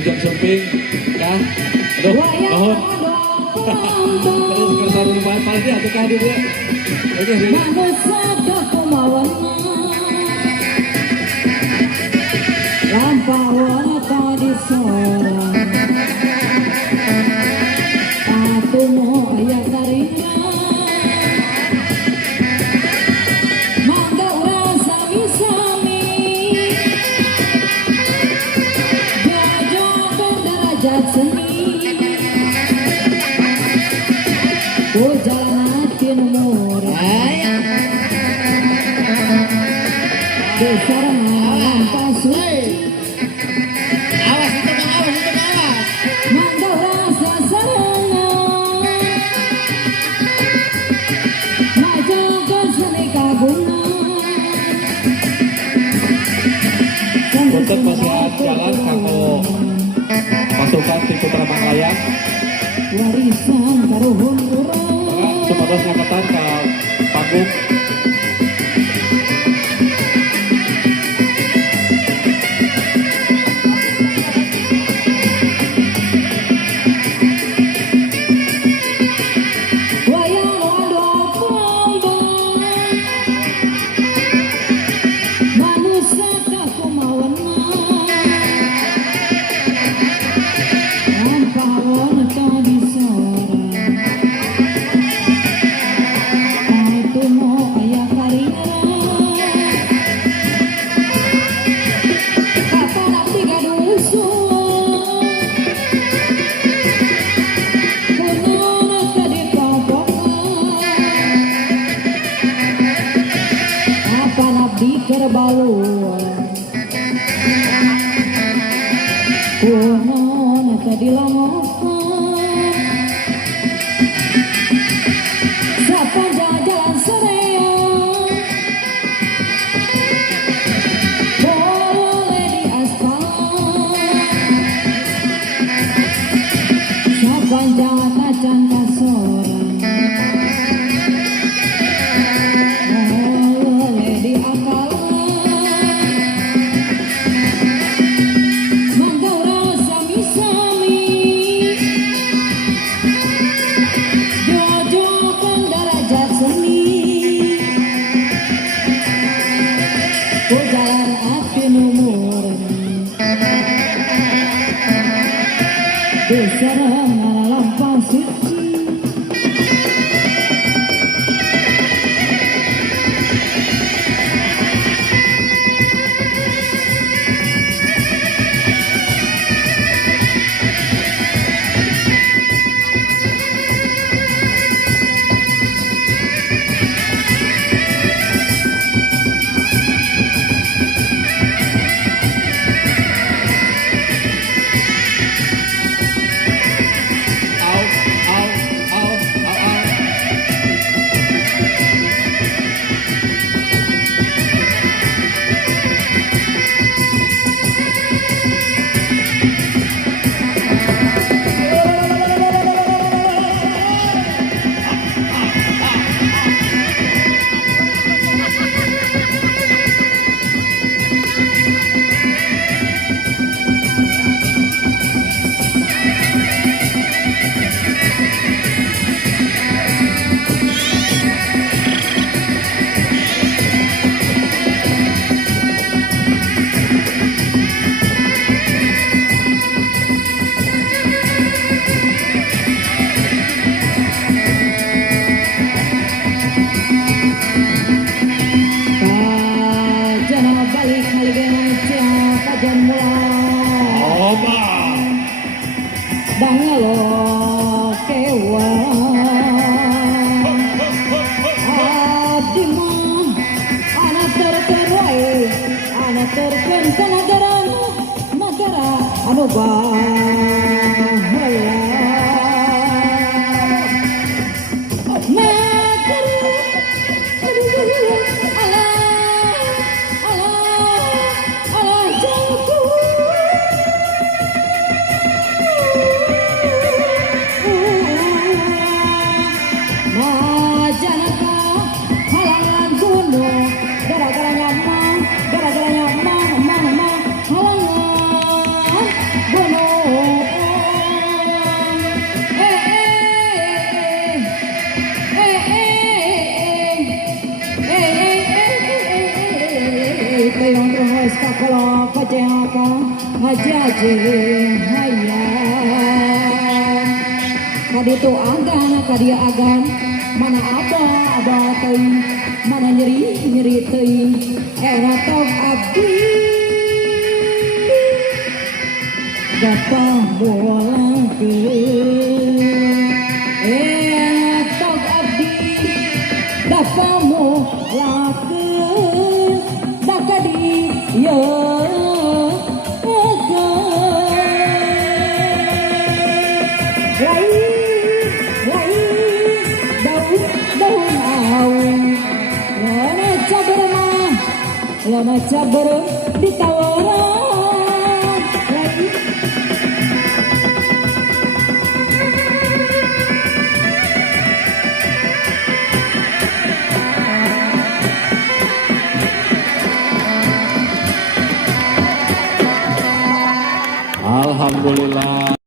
Jujur Sumping ya. Aduh, nuhun. Terus kerja rumah pasti atuh ka dia. Oke, lampawan tadi sore atuh aya karina mangga urang sami-sami jajokan derajat seni ku jalanakeun umur besarangan pasuci mangga rasa sarangan majukan seni kagungan untuk persiapan jalan kanggo pasukan tim Putra Manglayang. warisan karuhun urang Supados ngangkatan ka panggung. Kerbaluan kunon kadilangokan sepanjang jalan sereang boleh di aspal sepanjang kacang kasoran boleh di akal jalan api numur besaran lampau suci Bangalo kewan abdi mah anak terkerai anak terken negara anu baheula gara-gara nyaman halangan bono ka hajaje hayang kaditu agan kadia agan mana aba teuing mana nyeri teuing era tong abdi gapa bolang ke tong abdi gapa bolang ke dakadi yo lama cabar ditawaran lagi Alhamdulillah.